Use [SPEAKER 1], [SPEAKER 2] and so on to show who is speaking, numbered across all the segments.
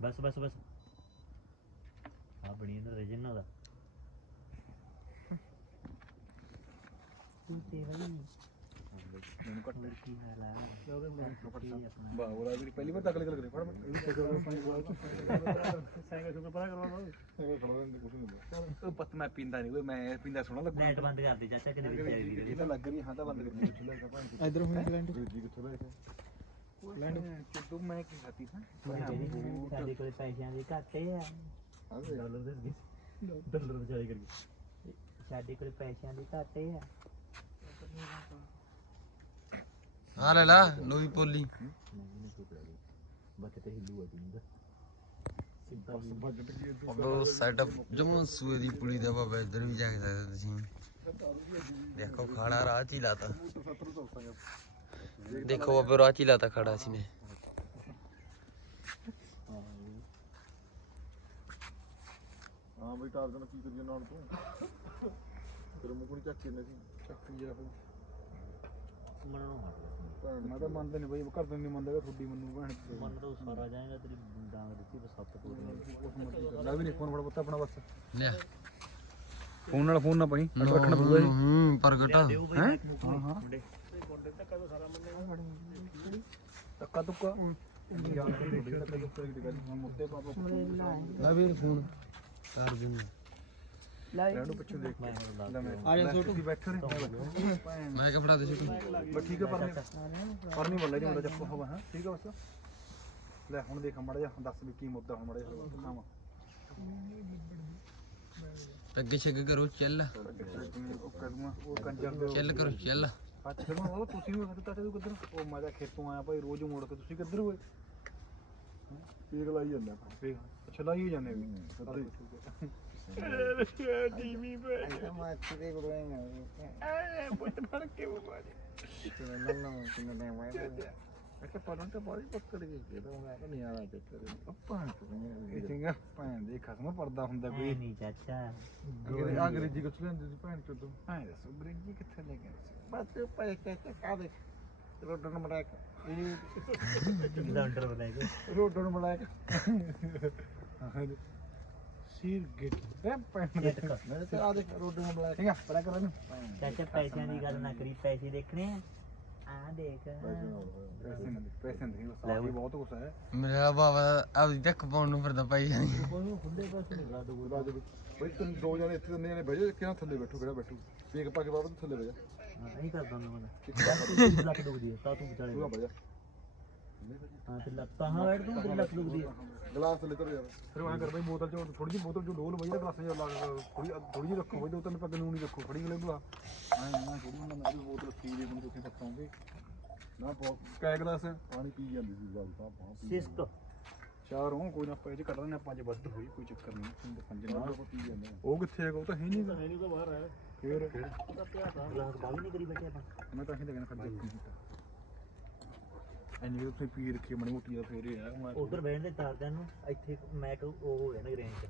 [SPEAKER 1] ਬਸ ਬਸ ਬਸ। ਆ ਬਣੀ ਨਾ ਰਜਨ ਦਾ। ਤੂੰ ਤੇ ਵਈ
[SPEAKER 2] ਮੈਨੂੰ ਘੱਟ
[SPEAKER 1] ਹੋਰ ਕੀ ਹਾਲ ਆ? ਕੀ ਆਪਣਾ?
[SPEAKER 2] ਵਾਹ ਉਹ ਰਾਜ ਪਹਿਲੀ ਵਾਰ ਤੱਕ ਗੱਲ ਕਰੇ ਫੜ ਇਹਨੂੰ ਬਾਅਦ
[SPEAKER 3] ਸਾਈਕਲ ਸੁਕਰ ਪਰਾ ਕਰਵਾ ਲਓ
[SPEAKER 2] ਇਹ ਖੜਾ ਰਹਿੰਦੇ ਕੁਝ ਨਹੀਂ ਉਹ ਪਤ ਮੈਂ ਪੀਂਦਾ ਨਹੀਂ ਓਏ ਮੈਂ ਪੀਂਦਾ ਸੋਹਣਾ ਲੱਗੂ
[SPEAKER 1] ਲਾਈਟ ਬੰਦ ਕਰ ਦੇ ਚਾਚਾ ਕਿਤੇ ਵਿੱਚ ਆਈ
[SPEAKER 2] ਇਹ ਤਾਂ ਲੱਗ ਰਹੀ ਹਾਂ ਤਾਂ ਬੰਦ ਕਰਨੀ ਕਿੱਥੇ ਲੈ ਕੇ ਭਾਣ
[SPEAKER 3] ਇਧਰ ਹੋਈ ਕਲੈਂਟ
[SPEAKER 2] ਜੀ ਕਿੱਥੇ ਲੈ ਕੇ ਲੈਂਡ ਕਿਦੋਂ ਮੈਂ ਕੀ ਖਾਤੀ ਸਾਂ
[SPEAKER 1] ਸਾਡੇ ਕੋਲ ਪੈਸਿਆਂ ਦੀ ਘਾਟੇ ਆ ਡਾਲਰ ਦੇ ਅੱਗੇ ਡਾਲਰ। ਵਿਚਾਰੇ ਕਰਕੇ ਸਾਡੇ ਕੋਲ ਪੈਸਿਆਂ ਦੀ ਘਾਟੇ ਆ
[SPEAKER 4] ਆ ਲੈ ਲਾ ਲੋਈ ਪੋਲੀ।
[SPEAKER 1] ਨਹੀਂ ਚੁੱਪ ਰਹਿ ਗਈ ਬੱਚੇ ਤੇ ਹਿੱਲੂ ਆ ਜਿੰਦਾ ਸਿੰਪਲ ਜੀ
[SPEAKER 2] ਬਜਟ ਕੀ
[SPEAKER 4] ਉਹ ਸੈਟਅਪ ਜਮਾ ਸੂਏ ਦੀ ਪੁਲੀ ਦਾ ਬਾਬਾ ਇੱਧਰ ਵੀ ਜਾ ਕੇ ਸਕਦੇ ਤੁਸੀਂ। ਦੇਖੋ ਖਾੜਾ ਰਾਹ ਚ ਹੀ ਲਾਤਾ।
[SPEAKER 2] 70 ਤੋਂ ਉਸਾਂਗਾ
[SPEAKER 4] ਦੇਖੋ ਬਾਬਾ ਰਾਹ ਚ ਹੀ ਲਾਤਾ ਖੜਾ ਸੀ ਨੇ।
[SPEAKER 2] ਹਾਂ ਬਈ ਟਾਰਜਨ ਕੀ ਕਰੀਏ ਨਾਲ ਤੂੰ? ਤੇਰੇ ਮੂੰਹ ਕੋਲ ਚੱਕ ਕਿੰਨੇ ਸੀ ਚੱਕ ਜਾ ਫਿਰ।
[SPEAKER 1] ਮਨੋਂ
[SPEAKER 2] ਭੈਣ ਮੈਂ ਤਾਂ ਮੰਨਦੇ ਨਹੀਂ ਬਈ ਘਰ ਦੇ ਨਹੀਂ ਮੰਨਦੇ ਤੁਹਾਡੀ ਮੰਨੂ ਭੈਣ।
[SPEAKER 1] ਮਨ ਤੋਂ ਸਾਰਾ ਜਾਏਗਾ ਤੇਰੀ ਡਾਂਗ ਦਿੱਤੀ ਬਸ ਸੱਤ ਕੋਲ
[SPEAKER 2] ਲੈ ਵੀ ਨਹੀਂ ਫੋਨ ਫੜ ਪੁੱਤ ਆਪਣਾ ਬਸ।
[SPEAKER 4] ਲਿਆ
[SPEAKER 2] ਫੋਨ ਨਾਲ ਫੋਨ ਨਾ ਪਈ। ਰੱਖਣਾ ਪਊਗਾ ਇਹ
[SPEAKER 4] ਹੂੰ ਪ੍ਰਗਟ।
[SPEAKER 2] ਹੈਂ? ਹਾਂ, ਹਾਂ।
[SPEAKER 1] ਮੁੰਡੇ
[SPEAKER 2] ਟੱਕਾ ਤੁੱਕਾ ਮੁੱਦੇ ਪਾਪਾ
[SPEAKER 4] ਲੈ ਵੀ ਫੋਨ। ਕਰ ਦਿੰਦੇ
[SPEAKER 2] ਲੈਂਡੂ ਪਿੱਛੇ ਦੇਖ
[SPEAKER 1] ਮੈਂ ਹੁਣ ਲਾ
[SPEAKER 2] ਲੈ ਮੈਂ। ਆ ਜਾ ਛੋਟੂ। ਬੈਠੇ ਨੇ
[SPEAKER 4] ਮੈਂ ਕਿ ਫੜਾ ਦੇ ਛੋਟੂ।
[SPEAKER 2] ਬਸ ਠੀਕ ਹੈ ਪਰਨੀ ਪਰਨੀ ਬੱਲੇ ਜੀ ਮੇਰਾ ਚੱਪ ਹੋਵਾ ਹਾਂ। ਠੀਕ ਹੈ ਬਸ। ਲੈ ਹੁਣ ਦੇਖ ਮੜਾ ਜਾ ਦੱਸ ਵੀ ਕੀ ਮੁੱਦਾ ਹੁਣ ਮੜਾ ਜਾ ਦਿਖਾਵਾਂ।
[SPEAKER 4] ਅੱਗੇ ਛੱਗ ਕਰੋ ਚੱਲ। ਚੱਲ ਕਰੋ ਚੱਲ।
[SPEAKER 2] ਅੱਜ ਫਿਰ ਮੈਂ ਉਹ ਤੁਸੀਂ ਵੀ ਤਾਂ ਤੂੰ ਕਿੱਧਰ ਉਹ ਮੈਂ ਤਾਂ ਖੇਤੋਂ ਆਇਆ ਭਾਈ ਰੋਜ਼ ਮੁੜ ਕੇ ਤੁਸੀਂ ਕਿੱਧਰ ਹੋਏ? ਪੀਕ ਲਾਈ ਜਾਂਦੇ ਆਪਾਂ। ਪੀਕ ਅੱਛਾ ਲਾਈ ਹੀ ਜਾਂਦੇ ਵੀ। ਟੀਵੀ ਪੇ
[SPEAKER 3] ਮੈਂ ਕਿਤੇ ਗੁਰੂਆਂ
[SPEAKER 2] ਐ ਪੁੱਤ ਫੜ ਕੇ ਬੁਆ
[SPEAKER 3] ਨੇ ਨਾ ਨਾ ਕਿੰਨੇ ਨੇ ਮੈਂ
[SPEAKER 2] ਅੱਛਾ ਪੜਨ ਤੇ ਬਾਰੀ ਪੱਕੜ ਗਈ
[SPEAKER 3] ਜਦੋਂ ਮੈਂ ਤਾਂ ਨਹੀਂ ਆਣਾ ਚੱਕਰ
[SPEAKER 2] ਅੱਪਾਂ ਇਹ ਚੰਗਾ। ਭੈਣ ਦੇ ਖਸਮ ਪਰਦਾ ਹੁੰਦਾ ਕੋਈ।
[SPEAKER 1] ਨਹੀਂ ਚਾਚਾ।
[SPEAKER 2] ਅੰਗਰੇਜ਼ੀ ਅੰਗਰੇਜ਼ੀ ਕੁਛ ਲੈਂਦੇ ਸੀ ਭੈਣ ਚੋਦ। ਹਾਂ ਦੱਸੋ ਅੰਗਰੇਜ਼ੀ ਕਿੱਥੇ ਲੈ ਗਏ ਸੀ?
[SPEAKER 3] ਬਸ ਪੈਸੇ ਤੇ ਕਾਦੇ ਰੋਡਨ ਮੜਾਕ
[SPEAKER 1] ਕਿੰਦਾ ਅੰਡਰ ਬਣਾਏਗਾ
[SPEAKER 2] ਰੋਡਨ ਮਲਾਕ ਸੀਰ ਗਿੱਟ। ਭੈਣ ਦੇ
[SPEAKER 3] ਮੇਰੇ ਤੇ ਆ ਦੇਖ ਰੋਡਨ ਮੜਾਕ
[SPEAKER 2] ਚੰਗਾ ਬੜਾ ਕਰ ਇਹਨੂੰ
[SPEAKER 1] ਚਾਚਾ ਪੈਸਿਆਂ ਦੀ ਗੱਲ ਨਾ ਕਰੀ ਪੈਸੇ ਦੇਖਣੇ ਆ। ਆ ਦੇਖ।
[SPEAKER 2] ਪੈਸੇ ਨਹੀਂ ਨਹੀਂ। ਬਹੁਤ ਕੁਛ ਹੈ।
[SPEAKER 4] ਮੇਰਾ ਬਾਬਾ ਆਪਦੀ ਤੱਕ ਪਾਉਣ ਨੂੰ ਫਿਰਦਾ ਪਾਈ ਜਾਣੀ।
[SPEAKER 1] ਕੋਈ ਖੁੱਲੇ ਪਾਸੇ ਨਹੀਂ ਲਾ ਦੋ
[SPEAKER 2] ਰਾਜ ਬਈ ਤੂੰ ਦੋ ਜਣੇ ਇੱਥੇ ਤਿੰਨ ਜਣੇ ਬਹਿ ਜਾ ਕਿਹਨਾਂ ਥੱਲੇ ਬੈਠੋ ਕਿਹੜਾ ਬੈਠੂ? ਪੀਕ ਪਾ ਕੇ ਬਾਬਾ ਤੂੰ ਥੱਲੇ ਬਹਿ ਜਾ।
[SPEAKER 1] ਨਹੀਂ ਕਰਦਾ ਮੈਂ। ਮਨ ਲੱਕ ਦੁਖਦੀ ਹੈ ਤਾਂ ਤੂੰ ਵਿਚਾਲੇ
[SPEAKER 2] ਤੂੰ ਨਾ ਬਹਿ ਜਾ।
[SPEAKER 1] ਹਾਂ ਤੇ ਲੱਕ ਤਾਂ ਬੈਠ ਤੂੰ ਤੇਰੀ ਲੱਕ ਦੁਖਦੀ ਹੈ
[SPEAKER 2] ਗਲਾਸ ਥੱਲੇ ਧਰ ਯਾਰ। ਫਿਰ ਉਹ ਐਂ ਕਰ ਬਈ ਬੋਤਲ ਚੋਂ ਥੋੜੀ ਜਿਹੀ ਬੋਤਲ ਚੋਂ ਡੋਲ ਬਈ ਗਲਾਸ ਜਿਹਾ ਲਾ ਥੋੜੀ ਥੋੜੀ ਜਿਹੀ ਰੱਖੋ ਬਈ ਦੋ ਤਿੰਨ ਪੱਗ ਨੂੰ ਨਹੀਂ ਰੱਖੋ ਫੜੀ ਗਲੇ ਭਲਾ ਐਂ ਨਾ ਥੋੜੀ ਜਿਹੀ ਮੈਂ ਵੀ ਬੋਤਲ ਪੀ ਲਈ ਤੁਹਾਨੂੰ ਤੁਸੀਂ ਪੱਕਾਂਗੇ ਨਾ ਬਹੁਤ ਕੈ ਗਲਾਸ ਪਾਣੀ ਪੀ ਜਾਂਦੀ ਸੀ ਗੱਲ ਤਾਂ ਆਪਾਂ ਪੀ
[SPEAKER 1] ਸਿਸਟ
[SPEAKER 2] ਚਾਰ ਹੋ ਕੋਈ ਨਾ ਆਪਾਂ ਇਹ ਚ ਕੱਢ ਲੈਣੇ ਪੰਜ ਵੱਧ ਹੋਈ ਕੋਈ ਚੱਕਰ ਨਹੀਂ ਤਿੰਨ ਪੰਜ ਨਾ
[SPEAKER 3] ਆਪਾਂ ਪੀ ਜਾਂਦੇ ਆ
[SPEAKER 2] ਉਹ ਕਿੱਥੇ ਹੈਗਾ ਉਹ ਤਾਂ ਹੈ ਨਹੀਂ ਹੈ ਨਹੀਂ ਤਾਂ ਬਾਹਰ ਹੈ ਫੇਰ?
[SPEAKER 1] ਗਲਾਸ ਬਾਗੀ ਨਹੀਂ ਕਰੀ ਬੈਠੇ ਆਪਾਂ।
[SPEAKER 2] ਮੈਂ ਤਾਂ ਹੀ ਤਾਂ ਕਹਿੰਦਾ ਖੱਜਲ ਕੀ ਕੀਤਾ। ਐਨੀ ਵੀ ਤੁਸੀਂ ਪੀ ਰੱਖੀ ਮਣੀ ਮੋਟੀ ਦਾ ਫੇਰ ਹੈ ਮੈਂ
[SPEAKER 1] ਉਧਰ ਬੈਠਣ ਦੇ ਤਾਰਦਿਆਂ ਨੂੰ ਇੱਥੇ ਮੈਕ ਉਹ ਹੋ ਗਿਆ ਨਾ ਗ੍ਰੈਂਡ ਚ।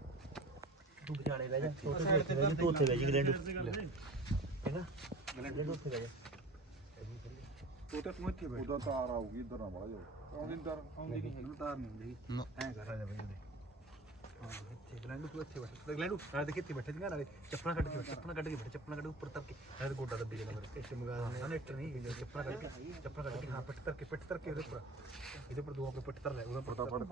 [SPEAKER 1] ਤੂੰ ਵਿਚਾਲੇ ਬਹਿ ਜਾ ਛੋਟੇ ਜਿਹੇ ਉੱਥੇ ਬਹਿ ਜਾ ਤੂੰ ਉੱਥੇ ਬਹਿ ਜਾ ਗ੍ਰੈਂਡ ਹੈਗਾ ਗ੍ਰੈਂਡ ਉੱਥੇ ਬਹਿ ਜਾ।
[SPEAKER 2] ਉਹ ਤਾਂ ਤੂੰ ਇੱਥੇ ਬੈਠ ਉਹਦਾ ਤਾਰ ਆਊਗੀ ਇਧਰ ਨਾ ਬੜਾ ਜਾਓ ਆਉਂਦੀ ਤਾਰ ਆਉਂਦੀ ਨਹੀਂ ਤਾਰ ਨਹੀਂ ਹੁੰਦੀ। ਐਂ ਕਰ ਆ ਜਾ ਬਈ ਇੱਥੇ ਗਲੈਂਡੂ ਤੂੰ ਇੱਥੇ ਬੈਠ ਗਲੈਂਡੂ ਆ ਦੇਖ, ਇੱਥੇ ਬੈਠੇ ਸੀਗਾ, ਨਾਲੇ ਚੱਪਲਾਂ ਕੱਢ ਕੇ ਬੈਠ, ਚੱਪਲਾਂ ਕੱਢ ਕੇ ਬੈਠ, ਚੱਪਲਾਂ ਕੱਢ ਉੱਪਰ ਤਰ ਕੇ। ਗੋਡਾ ਦੱਬੀ ਜਾਣਾ ਮੇਰੇ ਇੱਥੇ ਮੰਗਾ ਦਿੰਦੇ ਨਾ ਇੱਟ ਨਹੀਂ ਚੱਪਲਾਂ ਕੱਢ ਕੇ, ਚੱਪਲਾਂ ਕੱਢ ਕੇ, ਹਾਂ, ਪਿੱਠ ਤਰ ਕੇ, ਪਿੱਠ ਤਰ ਉੱਪਰ। ਇਹਦੇ ਉੱਪਰ ਦੋ ਆਪਣੇ ਪਿੱਠ ਤਰ ਲੈ, ਉਹਦਾ ਉੱਪਰ